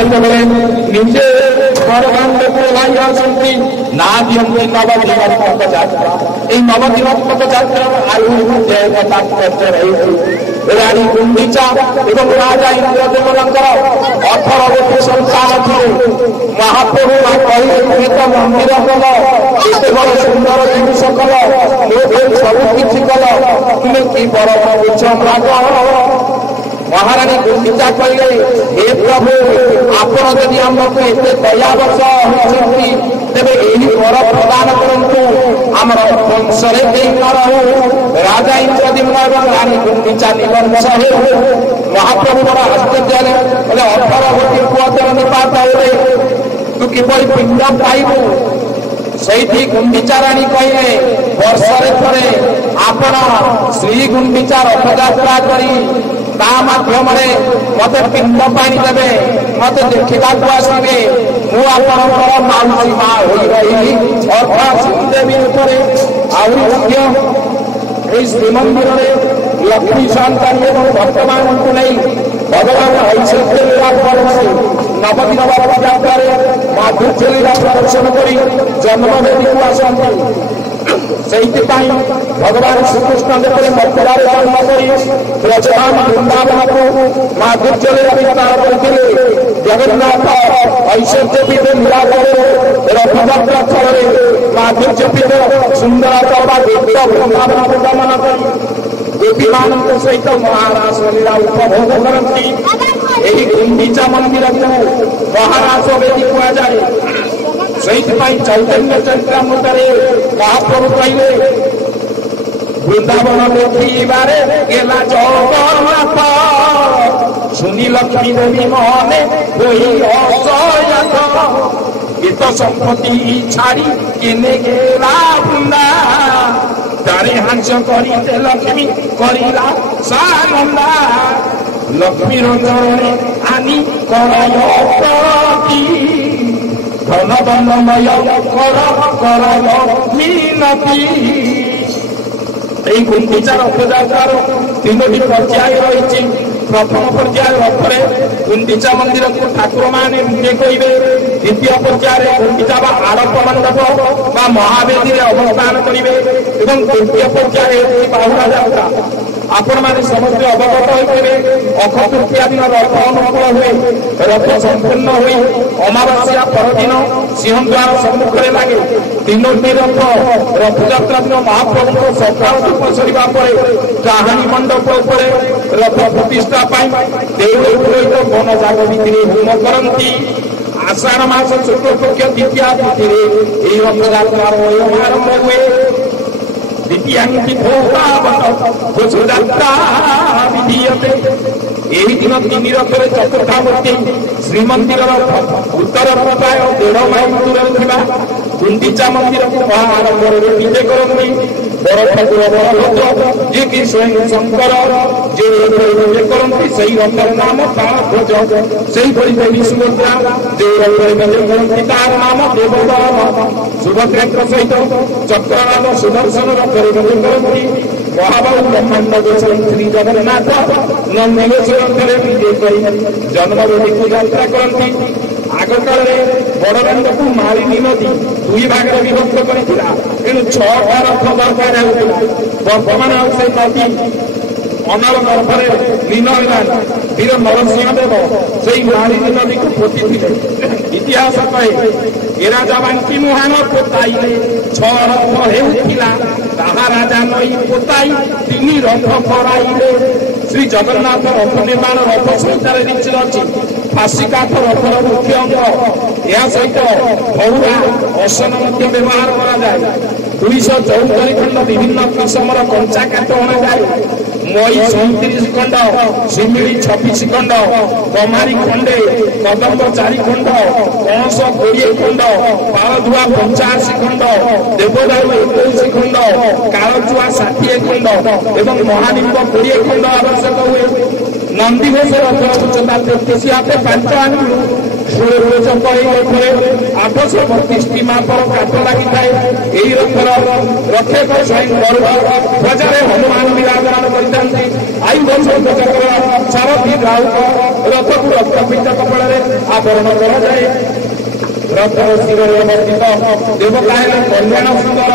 ଯେତେବେଳେ ନିଜେ ବଡ଼ଦାଣ୍ଡକୁ ଓହ୍ଲାଇ ଆସନ୍ତି ନା ଦିଅନ୍ତି ନବଦିନାତ୍ମକ ଯାତ୍ରା। এই নবদিনাত্মক যাত্রার আয়ু মধ্যে ଏକ ତାତ୍ପର୍ଯ୍ୟ ରହିଛି। ରାଣୀ ଗୁଣ୍ଡିଚା ଏବଂ ରାଜା ଇନ୍ଦ୍ରଦେବଙ୍କର 18 ଗୋଟି ସନ୍ତାନ ଥିଲେ। ମହାପ୍ରଭୁ କହିଲେ ତୁମେ ତ ମନ୍ଦିର କଲ, ଏତେ ବଡ଼ ସୁନ୍ଦର ଜିନିଷ କଲ, ସବୁ କିଛି କଲ, ତୁମେ କି ବଡ଼ ଉଚ୍ଚ ମାଗ। ମହାରାଣୀ ଗୁଣ୍ଡିଚା କହିଲେ ହେ ପ୍ରଭୁ, ଆପଣ ଯଦି ଆମକୁ ଏତେ ଦୟାବଶ ହୋଇଛନ୍ତି ତେବେ ଏହି ବର ପ୍ରଦାନ କରନ୍ତୁ, ଆମର ବଂଶରେ କେହି ନ ରହୁ, ରାଜା ଇନ୍ଦ୍ରଦ୍ୟୁମ୍ନ ଏବଂ ରାଣୀ ଗୁଣ୍ଡିଚା ନିବଂଶ ହେଉ। ମହାପ୍ରଭୁ ବଡ଼ ଆଶ୍ଚର୍ଯ୍ୟରେ କହିଲେ 18 ଗୋଟି ପୁଅ ତୋର ନିପାତ ହେଲେ ତୁ କିପରି ପିଣ୍ଡ ପାଇବୁ? ସେଇଠି ଗୁଣ୍ଡିଚା ରାଣୀ କହିଲେ ବର୍ଷରେ ଥରେ ଆପଣ ଶ୍ରୀ ଗୁଣ୍ଡିଚା ରଥଯାତ୍ରା କରି ତା ମାଧ୍ୟମରେ ମତେ ପିଣ୍ଡ ପାଣି ଦେବେ, ମତେ ଦେଖିବାକୁ ଆସିବେ, ମୁଁ ଆପଣଙ୍କର ମାଉସୀ ମା ହୋଇ ରହିବି। ଅର୍ଥାତ୍ ଶ୍ରୀଦେବୀ ଉପରେ ଆହୁରି ମଧ୍ୟ ଏହି ଶ୍ରୀମନ୍ଦିରରେ ଲକ୍ଷ୍ମୀ ସନ୍ତାନୀ ଏବଂ ଭକ୍ତମାନଙ୍କୁ ନେଇ ଭଗବାନ ଐଶ୍ୱର୍ଯ୍ୟ ଲୀଳା କରୁଛି। ନବଦିନ ରଥଯାତ୍ରାରେ ମାଧୁର୍ଯ୍ୟ ଲୀଳା ପ୍ରଦର୍ଶନ କରି ଜନ୍ମବେଦୀକୁ ଆସନ୍ତି। ସେଇଥିପାଇଁ ଭଗବାନ ଶ୍ରୀକୃଷ୍ଣ ଯେପରି ମଥୁରାରେ ଜନ୍ମ କରି ବ୍ରଜଧାମ ବୃନ୍ଦାବନକୁ ମାଧୁର୍ଯ୍ୟ ଲୀଳା ବିସ୍ତାର କରିଥିଲେ, ଜଗନ୍ନାଥ ଐଶ୍ୱର୍ଯ୍ୟ ପୀଠ ନୀଳାଚଳରେ ରଥଯାତ୍ରା ଫଳରେ ମାଧୁର୍ଯ୍ୟ ପୀଠ ସୁନ୍ଦରତା ବା ଦିବ୍ୟ ବୃନ୍ଦାବନକୁ ଗମନ କରି ଗୋପୀମାନଙ୍କ ସହିତ ମହାରାସ ଲୀଳା ଉପଭୋଗ କରନ୍ତି। ଏହି ଗୁଣ୍ଡିଚା ମନ୍ଦିରକୁ ମହାରାସ ବେଦୀ କୁହାଯାଏ। ସେଇଥିପାଇଁ ଚୈତନ୍ୟ ଚରିତାମୃତରେ ମହାପ୍ରଭୁ କହିଲେ ବୃନ୍ଦାବନ ଦେଖିବାରେ ଗେଲା ଜଗନ୍ନାଥ, ଶୁଣି ଲକ୍ଷ୍ମୀ ଦେବୀ ମନେ ହୋଇ ଅସହାୟ, ଗୀତ ସମ୍ପତ୍ତି ଛାଡ଼ି କେନେ ଗେଲା ବୃନ୍ଦା, ତାରେ ହାଂସ କରିତେ ଲକ୍ଷ୍ମୀ କରିଲା ସାନନ୍ଦା, ଲକ୍ଷ୍ମୀ ରଞ୍ଜନରେ ଆନି କରୟପତି, ଧନ ଧନମୟ କର କର ମିନତି। এই ଗୁଣ୍ଡିଚା ରଥଯାତ୍ରାର 3ଟି ପର୍ଯ୍ୟାୟ ରହିଛି। ପ୍ରଥମ ପର୍ଯ୍ୟାୟ ରଥରେ ଗୁଣ୍ଡିଚା ମନ୍ଦିରକୁ ଠାକୁରମାନେ ବିଜେ କରିବେ। ଦ୍ୱିତୀୟ ପର୍ଯ୍ୟାୟରେ ଗୁଣ୍ଡିଚା ବା ଆଡ଼ପ ମଣ୍ଡପ ବା ମହାବେଦୀରେ ଅବସ୍ଥାନ କରିବେ ଏବଂ ତୃତୀୟ ପର୍ଯ୍ୟାୟ ହେଉଛି ବାହୁଡ଼ା ଯାତ୍ରା। ଆପଣମାନେ ସମସ୍ତେ ଅବଗତ ହୋଇଥିବେ ଅକ୍ଷୟ ତୃତୀୟା ଦିନ ରଥ ଅନୁକୂଳ ହୁଏ। ରଥ ସମ୍ପୂର୍ଣ୍ଣ ହୋଇ ଅମାବାସ୍ୟା ପରଦିନ ସିଂହଦ୍ୱାର ସମ୍ମୁଖରେ ଲାଗେ। 3ଟି ରଥ ରଥଯାତ୍ରା ଦିନ ମହାପ୍ରଭୁଙ୍କ ସକାଳ ଧୂପ ସରିବା ପରେ କାହାଣୀ ମଣ୍ଡପ ଉପରେ ରଥ ପ୍ରତିଷ୍ଠା ପାଇଁ ଦେଉଳ ପୁରୋହିତ ବନ ଜାଗ ଭିତରେ ହୋମ କରନ୍ତି। ଆଷାଢ଼ ମାସ ଶୁକ୍ଳପକ୍ଷ ଦ୍ୱିତୀୟା ତିଥିରେ ଏହି ରଥଯାତ୍ରାର ଆରମ୍ଭ ହୁଏ। ଦ୍ୱିତୀୟାଙ୍କି ଘୋଷଯାତ୍ରା ବିଧୀୟତେ। ଏହି ଦିନ 3 ରଥରେ ଚତୁର୍ଦ୍ଧାମୂର୍ତ୍ତି ଶ୍ରୀମନ୍ଦିରର ଉତ୍ତର ପ୍ରାୟ 1.5 ମାଇଲ ଦୂରରେ ଥିବା ଗୁଣ୍ଡିଚା ମନ୍ଦିରକୁ ମହାଆଡ଼ମ୍ବରରେ ବିଜେ କରନ୍ତି। ବଡ଼ ଠାକୁର ବଳଭଦ୍ର ଯିଏକି ସ୍ୱୟଂ ଶଙ୍କର ଯେଉଁ ବିଜେ କରନ୍ତି ସେହି ରଥର ନାମ ତାଳଧ୍ୱଜ। ସେହିପରି ଦେବୀ ସୁଭଦ୍ରା ଯେଉଁ ରଥରେ ବିଜେ କରନ୍ତି ତାର ନାମ ଦେବଦଳନ। ସୁଭଦ୍ରାଙ୍କ ସହିତ ଚକ୍ରନାଥ ସୁଦର୍ଶନ ରଥରେ ବିଜେ କରନ୍ତି। ମହାବାହୁ ବ୍ରହ୍ମାଣ୍ଡ ଗୋଚର ଶ୍ରୀ ଜଗନ୍ନାଥ ନନ୍ଦିଘୋଷ ରଥରେ ବିଜେ କରି ଜନ୍ମବେଦୀକୁ ଯାତ୍ରା କରନ୍ତି। ଆଗକାଳରେ ବଡ଼ଦାଣ୍ଡକୁ ମାଳିନୀ ନଦୀ 2 ଭାଗରେ ବିଭକ୍ତ କରିଥିଲା, ତେଣୁ 6ଟା ରଥ ଦରକାର ହେଉଥିଲା। ବର୍ତ୍ତମାନ ଆଉ ସେ ନଦୀ ଅନଳ ଗର୍ଭରେ ଲୀନ ହେଲାଣି। ବୀର ନରସିଂହ ଦେବ ସେଇ ମାଳିନୀ ନଦୀକୁ ପୋତିଥିଲେ। ଇତିହାସ କହେ ଏ ରାଜା ବାଙ୍କି ମୁହାଣ ପୋତାଇଲେ 6 ରଥ ହେଉଥିଲା, ତାହା ରାଜା ନଈ ପୋତାଇ 3 ରଥ କରାଇଲେ। ଶ୍ରୀ ଜଗନ୍ନାଥ ରଥ ନିର୍ମାଣ ରଥ ସଂହିତାରେ ଲିଖିତ ଅଛି। ଫାଶୀ କାଠ ରଥର ମୁଖ୍ୟ ଅଙ୍ଗ। ଏହା ସହିତ ବହୁଳା ଅସନ ମଧ୍ୟ ବ୍ୟବହାର କରାଯାଏ। 274 ଖଣ୍ଡ ବିଭିନ୍ନ କିସମର କଞ୍ଚା କାଠ ଅଣାଯାଏ। ମଇ 37 ଖଣ୍ଡ, ଶିମିଳି 26 ଖଣ୍ଡ, ଗମାରି ଖଣ୍ଡେ, କଦମ୍ବ 4 ଖଣ୍ଡ, ପଣସ 20 ଖଣ୍ଡ, ପାଳଧୁଆ 85 ଖଣ୍ଡ, ଦେବଦାରୁ 21 ଖଣ୍ଡ, କାଳଚୁଆ 60 ଖଣ୍ଡ ଏବଂ ମହାନିମ୍ବ 20 ଖଣ୍ଡ ଆବଶ୍ୟକ ହୁଏ। ନନ୍ଦିଘୋଷ ରଥର ଉଚ୍ଚତା 33 ହାତ 5 ଆଙ୍ଗୁଳ, ଷୋଳଚକ ଏଇ ରଥରେ 832ଟି ମାପର କାଠ ଲାଗିଥାଏ। ଏହି ରଥର ରକ୍ଷକ ସ୍ୱୟଂ ଗରୁଡ଼ ଧ୍ୱଜାରେ ହନୁମାନ ବିରାଜମାନ କରିଥାନ୍ତି। ଆୟୁ ବର୍ଷ ଚକ୍ର ସାରଥୀ ରାଉତ ରଥକୁ ରକ୍ତପିତ କପଡ଼ାରେ ଆବରଣ କରାଯାଏ। ରଥର ଶିରରେ ଅବସ୍ଥିତ ଦେବତା ହେଲେ କଲ୍ୟାଣ ସୁନ୍ଦର,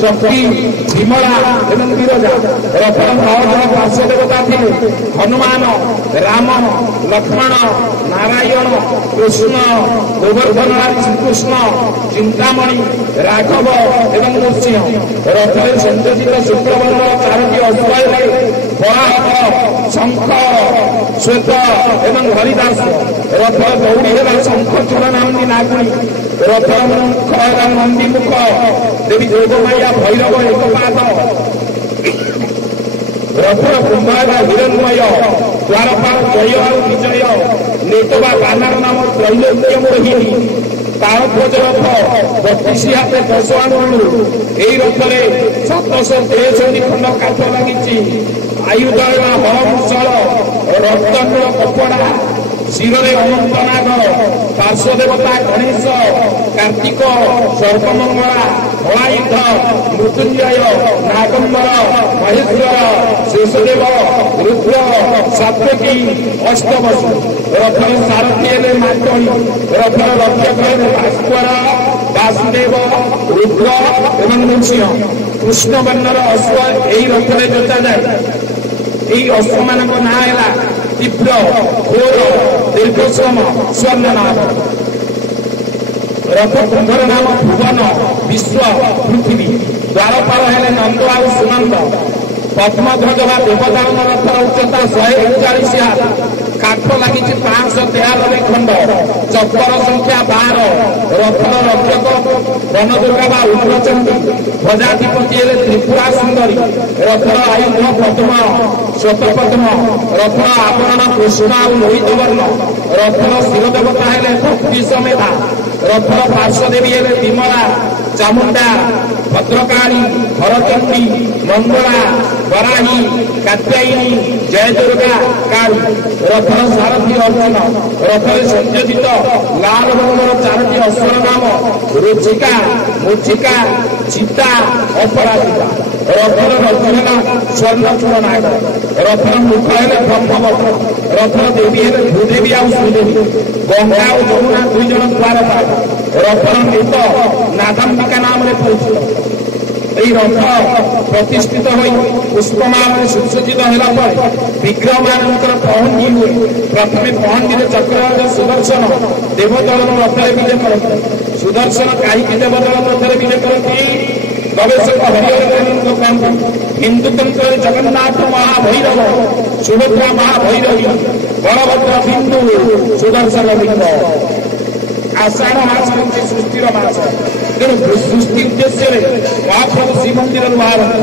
ଶକ୍ତି, ବିମଳା ଏବଂ ବିରଜା। ରଥର 9 ଜଣ ପାର୍ଶ୍ୱ ଦେବତା ଥିଲେ ହନୁମାନ, ରାମ, ଲକ୍ଷ୍ମଣ, ନାରାୟଣ, କୃଷ୍ଣ, ଗୋବର୍ଦ୍ଧନ ଶ୍ରୀକୃଷ୍ଣ, ଚିନ୍ତାମଣି, ରାଘବ ଏବଂ ନୃସିଂହ। ରଥରେ ସଂଯୋଜିତ ଶୁକ୍ରବର୍ଣ୍ଣର 4ଟି ଅଶ୍ୱାରେ ପଳାଶ, ଶଙ୍ଖ, ଶ୍ଵେତ ଏବଂ ହରିଦାସ। ରଥର ଦୌଡ଼ି ହେଲା ଶଙ୍ଖଚୂଡ଼ ନାମୀ ନାଗୁଣୀ। ରଥର ମୁଖ ହେଲା ନନ୍ଦୀ ମୁଖ, ଦେବୀ ଯୋଗମାୟା ଭୈରବ ଏକ ପାଦ। ରଥର କୁମ୍ଭ ହେଲା ହିରଣ୍ମୟ, ଦ୍ୱାରପାଳ ଜୟ ଆଉ ବିଜୟ। ନେତବା ବାନାର ନାମ ତ୍ରୈଲୋକ୍ୟ ମୋହିନୀ। ତାଳଧ୍ୱଜ ରଥ 32 ହାତେ 10 ଆଙ୍ଗୁଳ। ଏହି ରଥରେ 763 ଖଣ୍ଡ କାଠ ଲାଗିଛି। ଆୟୁଧ ହେଲା ହଳମୂଷଳ, ରକ୍ତମୂଳ କପଡ଼ା। ଶିରରେ ଅନନ୍ତ ନାଗ, ପାର୍ଶ୍ୱ ଦେବତା ଗଣେଶ, କାର୍ତ୍ତିକ, ସର୍ବମଙ୍ଗଳା, ହଳାୟୁଧ, ମୃତ୍ୟୁଞ୍ଜୟ, ନାଗମ୍ବର, ମହେଶ୍ୱର, ଶେଷଦେବ, ରୁଦ୍ର, ସାତ୍ୱକୀ, ଅଷ୍ଟବସୁ। ରଥର ସାରଥୀ ହେଲେ ମାତଳି। ରଥର ରକ୍ଷକ ହେଲେ ଭାସ୍କର, ବାସୁଦେବ, ରୁଦ୍ର ଏବଂ ନୃସିଂହ। କୃଷ୍ଣ ବର୍ଣ୍ଣର ଅଶ୍ଵ ଏହି ରଥରେ ଯୋଚାଯାଏ। ଏହି ଅଶ୍ଵମାନଙ୍କ ନାଁ ହେଲା ତୀବ୍ର, ଘୋର, ଦୀର୍ଘଶ୍ରମ, ସ୍ୱର୍ଣ୍ଣନାଭ। ରଥ କୁମ୍ଭର ନାମ ଭୁବନ, ବିଶ୍ୱ, ପୃଥିବୀ। ଦ୍ୱାରପାଳ ହେଲେ ନନ୍ଦ ଆଉ ସୁନନ୍ଦ। ପଦ୍ମଧ୍ୱଜ ବା ଦେବଦାରୁଣ ରଥର ଉଚ୍ଚତା 141 ହାତ। କାଠ ଲାଗିଛି 593 ଖଣ୍ଡ। ଚକ୍ର ସଂଖ୍ୟା 12। ରଥର ରକ୍ଷକ ବନଦୁର୍ଗା ବା ଉଗ୍ରଚଣ୍ଡୀ। ଧ୍ୱଜାଧିପତି ହେଲେ ତ୍ରିପୁରା ସୁନ୍ଦରୀ। ରଥର ଆୟୁଧ ପଦ୍ମ, ଶ୍ଵେତପଦ୍ମ। ରଥର ଆବରଣ କୃଷ୍ଣ ଆଉ ଲୋହିତ ବର୍ଣ୍ଣ। ରଥର ଶିର ଦେବତା ହେଲେ ଭକ୍ତି ସମେଧା। ରଥର ପାର୍ଶ୍ୱଦେବୀ ହେଲେ ବିମଳା, ଚାମୁଣ୍ଡା, ଭଦ୍ରକାଳୀ, ହରଚଣ୍ଡୀ, ମଙ୍ଗଳା, ବରାହୀ, କାତ୍ୟାୟିନୀ, ଜୟଦୁର୍ଗା, କାଳୀ। ରଥର ସାରଥୀ ଅର୍ଜୁନ। ରଥରେ ସଂଯୋଜିତ ଲାଲ ବର୍ଣ୍ଣର 4ଟି ଅଶ୍ୱର ନାମ ରୁଚିକା, ମୁଚିକା, ଚିତା, ଅପରାଜିତା। ରଥର ରଥ ହେଲା ସ୍ୱର୍ଣ୍ଣଚୂଡ଼ ନାଗ। ରଥର ମୁଖ ହେଲେ ବ୍ରହ୍ମବକ୍ର। ରଥର ଦେବୀ ହେଲେ ଭୂଦେବୀ ଆଉ ଶ୍ରୀଦେବୀ। ଗଙ୍ଗା ଓ ଯମୁନା 2 ଜଣ ଦ୍ୱାରପାଳ। ରଥର ନେତ ନାଦାମ୍ବିକା ନାମରେ ପରିଚିତ। ଏହି ରଥ ପ୍ରତିଷ୍ଠିତ ହୋଇ ପୁଷ୍ପମାଳରେ ସୁସଜ୍ଜିତ ହେଲା ପରେ ବିଗ୍ରହମାନଙ୍କର ପହଣ୍ଡି ହୁଏ। ପ୍ରଥମେ ପହଣ୍ଡିରେ ଚକ୍ରରାଜ ସୁଦର୍ଶନ ଦେବଦଳନ ରଥରେ ବିଜେ କରନ୍ତି। ସୁଦର୍ଶନ କାହିଁକି ଦେବଦଳନ ରଥରେ ବିଜେ କରନ୍ତି? ଗବେଷକ ହରିହରଙ୍କ କହନ୍ତି ହିନ୍ଦୁ ତନ୍ତ୍ରରେ ଜଗନ୍ନାଥ ମହାଭୈରବ, ସୁଭଦ୍ରା ମହାଭୈରବୀ, ବଳଭଦ୍ର ବିନ୍ଦୁ, ସୁଦର୍ଶନ ଲିଙ୍ଗ। ଆଷାଢ଼ ମାସ ହେଉଛି ସୃଷ୍ଟିର ମାସ। ତେଣୁ ସୃଷ୍ଟି ଉଦ୍ଦେଶ୍ୟରେ ମହାପ୍ରଭୁ ଶ୍ରୀମନ୍ଦିରରୁ ବାହାରନ୍ତି।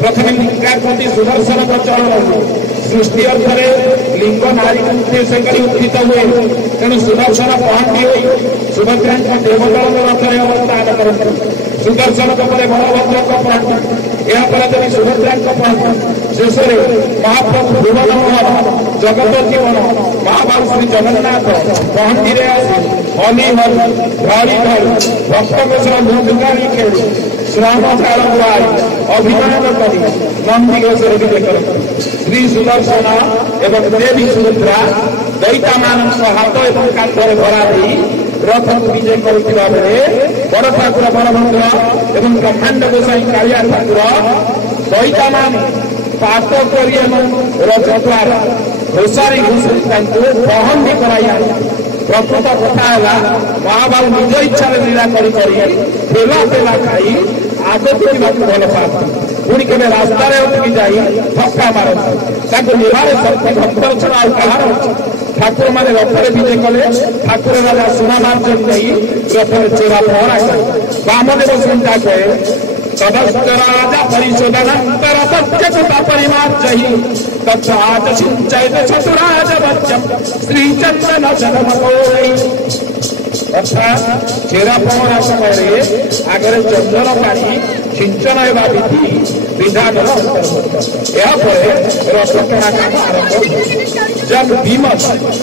ପ୍ରଥମେ ଲିଙ୍ଗାକୃତି ସୁଦର୍ଶନ ପ୍ରଚଳନ ହୁଏ। ସୃଷ୍ଟି ଅର୍ଥରେ ଲିଙ୍ଗ ନାରୀକୁ ଉଦ୍ଦେଶ୍ୟ କରି ଉତ୍ଥିତ ହୁଏ। ତେଣୁ ସୁଦର୍ଶନ ପହଣ୍ଡି ହୋଇ ସୁଭଦ୍ରାଙ୍କ ଦେବଦଳନ ରଥରେ ଅବସ୍ଥାନ କରନ୍ତି। ସୁଦର୍ଶନଙ୍କ ପରେ ବଳଭଦ୍ରଙ୍କ ପହଣ୍ଡି, ଏହାପରେ ଦେବୀ ସୁଭଦ୍ରାଙ୍କ ପହଣ୍ଡି, ଶେଷରେ ମହାପ୍ରଭୁ ଭୁବନ ମୋହନ ଜଗତ ଜୀବନ ମହାବାହୁ ଶ୍ରୀ ଜଗନ୍ନାଥ ପହଣ୍ଡିରେ ଆସି ହଲି ହଲି ଧରି ଧରି ଭକ୍ତବେଶର ମୁଖାଣି ଖେଳି ଶ୍ରମ ଝାଳ ବୁଆଇ ଅଭିନୟ କରି ନନ୍ଦିଘୋଷରେ ବିଜେ କରନ୍ତି। ଶ୍ରୀ ସୁଦର୍ଶନ ଏବଂ ଦେବୀ ସୁଭଦ୍ରା ଦୈତାମାନଙ୍କ ହାତ ଏବଂ କାନ୍ଧରେ ଭରା ଦେଇ ରଥକୁ ବିଜେ କରୁଥିବା ବେଳେ ବଡ଼ ଠାକୁର ବଳଭଦ୍ର ଏବଂ ବ୍ରହ୍ମାଣ୍ଡ ଗୋସାଇଁ କାଳିଆ ଠାକୁର ଦୈତାମାନେ ପାଟ କରି ଏବଂ ରଥ ଦ୍ୱାରା ଘୋଷାରି ଘୋଷାରି ତାଙ୍କୁ ପହଣ୍ଡି କରାଇ ଆଣିଛନ୍ତି। ପ୍ରକୃତ କଥା ହେଲା ମହାବାହୁ ନିଜ ଇଚ୍ଛାରେ ଲୀଳା କରି ପେଲା ପେଲା ଖାଇ ଆଗକୁ ଯିବାକୁ ଭଲ ପାଆନ୍ତି। ପୁଣି କେବେ ରାସ୍ତାରେ ଅଟକି ଯାଇ ଧକ୍କା ମାରନ୍ତି। ତାଙ୍କୁ ନିଭାରେ ଶକ୍ତି ଭକ୍ତର ଛଡ଼ା ଆଉ କାହାର ଅଛି? ଠାକୁରମାନେ ରଥରେ ବିଜେ କଲେ ଠାକୁର ରାଜା ସୁନାମାର୍ଜନ ଦେଇ ରଥରେ ଚୋରା ପହରା କଲେ। ବାମଦେବ ଚିନ୍ତା କରେ ତଦସ୍ତ ରାଜା ପରିଶୋଧନାନ୍ତର ସତ୍ୟକୃତା ପରିମାର୍ଜହି ତତ୍ସାଚ ସିଞ୍ଚୈତ ଚତୁରାଜ ବଚ୍ଚମ୍ ଶ୍ରୀଚନ୍ଦନ ଜନମକୋଇ। ଅର୍ଥାତ୍ ଚେରା ପହରା ସମୟରେ ଆଗରେ ଚନ୍ଦନ କାଢ଼ି सिंचन होगा विधि विधान यापर रथटଣା काम आरंभ जब भीम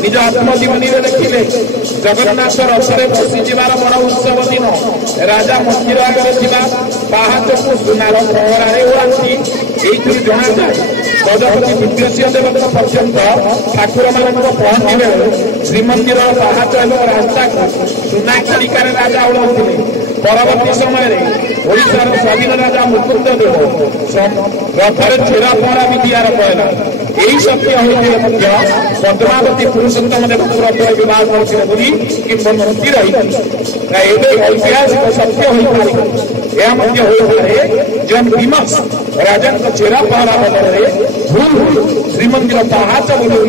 निज आत्मजीवनी लिखिले जगन्नाथ रथरे बसीजार बड़ उत्सव दिन राजा मंदिर आगे पाहाच को सुनार पहरारे उड़ाती ये जना जाए गजपति विद्वेषीय देवता पर्यंत ठाकुर मान पहुंचे श्रीमंदिर पाहाच और रास्ता को सुना खड़िकार राजा उड़ाऊे परवर्ती समय ओडिशार स्वाधीन राजा मुकुंद देव रथरे छेरा पहरा विधि आरंभ है यही सत्य होते पद्मावती पुरुषोत्तम देव रथ विवाह करते किंवदंती रही ऐतिहासिक सत्य हो पारे जन भीम राजा छेरा पहरा बदल भूल श्रीमंदिर पाहाच बोले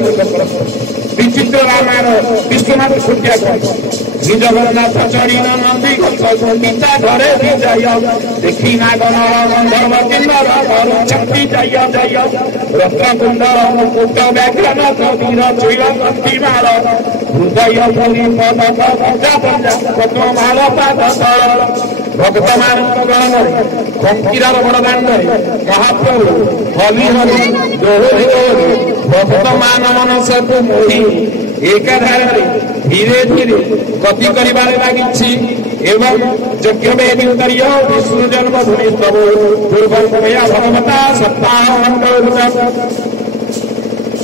विचित्र रामायण विश्वनाथ खुटिया श्री जगन्नाथ चढ़ी नंदी गीता घरे भी जाय देखी नागन गंधर्व किन्नर शक्ति जाय जाय रत्नकुंड मुकुट व्याघ्रन कबीर चैल कंठीमाल हृदय पुरी पद पद्ममाल पाद भक्त मान गणन कंकीरार बड़दाण्ड महाप्रभु हरि हरि दोहरी दोहरी भक्त मान मनस को मोही एकाधारे धीरे धीरे गति करिबारे लागिछि एवं यज्ञ वेदी उतरिय विष्णु जन्म भूमि प्रभु पूर्व मया भगवता सप्ताह मंडल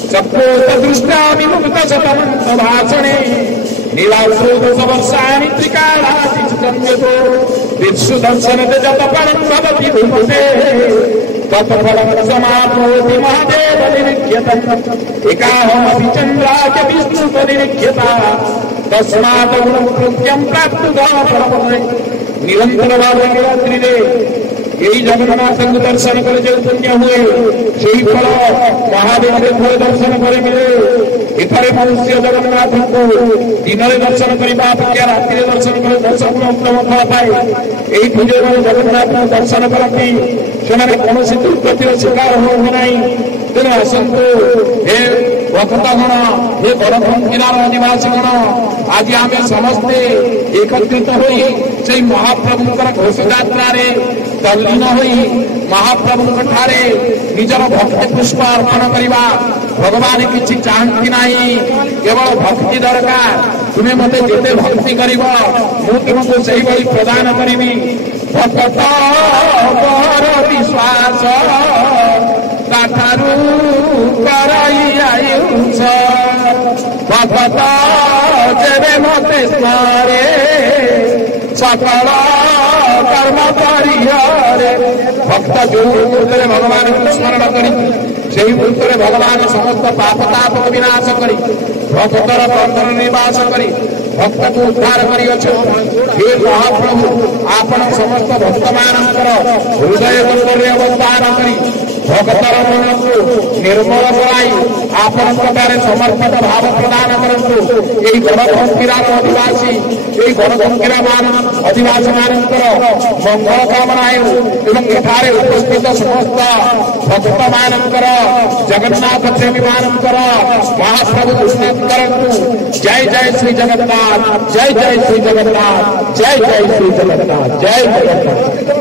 सप्तोत दृष्टा विमुक्त शतमंत भाषणे नीलाशोदश वर्षाणि त्रिकालातिष्ठन्यतो विश्व दर्शन जत परं भवति भूपते तत्फलं समाप्नोति महादेव निरीक्ष्यतम् एकाहमपि चन्द्राय विष्णुपरिरीक्ष्यता तस्मात् गुणकृत्यं प्राप्तुः परमपदे निरंतर भावे रात्रि यही जगन्नाथ को दर्शन कर जो पुण्य हुए से फल महादेव देव दर्शन कर मिले इतरे मनुष्य जगन्नाथ को दिन में दर्शन करने अपेक्षा राति दर्शन कर 10 गुण उत्तम फल पाए यही पूजे जगन्नाथ को दर्शन करती से कौन दुर्गतिर शिकार होना तेना आसतु हे भक्तगण हे बड़भंगिरार आदिवासी गण आज आम समस्ते एकत्रित हो महाप्रभुंर घोषयात्रा तल्लीन हो महाप्रभु ठारे निजर भक्ति पुष्प अर्पण करवा भगवान किसी चाहती ना केवल भक्ति दरकार तुम्हें मत जिते भक्ति कर तुमको से प्रदान करी भक्त विश्वास काठारू भक्त जेबे मते स्मरे सकल कर्म करिए भक्त जो मुहूर्त भगवान को स्मरण करी से मुहूर्त भगवान समस्त पाप ताप को विनाश करी भक्तर बंधन निवास करी भक्त को उद्धार करी हे महाप्रभु आपण समस्त भक्त मानकर हृदय बंधन अवतार करी भक्तर मन को निर्मल कराई आपण समर्पित भाव प्रदान करंतु यही गणभंगिरार आदिवासी यही गणभंगिरा मान आदिवासी मानकर मंगल कामना एवं एठारे उपस्थित समस्त भक्त मानकर जगन्नाथ प्रेमी मानकर महाप्रभु उन्नत करंतु जय जय श्री जगन्नाथ जय जय श्री जगन्नाथ जय जय श्री जगन्नाथ जय जगन्नाथ।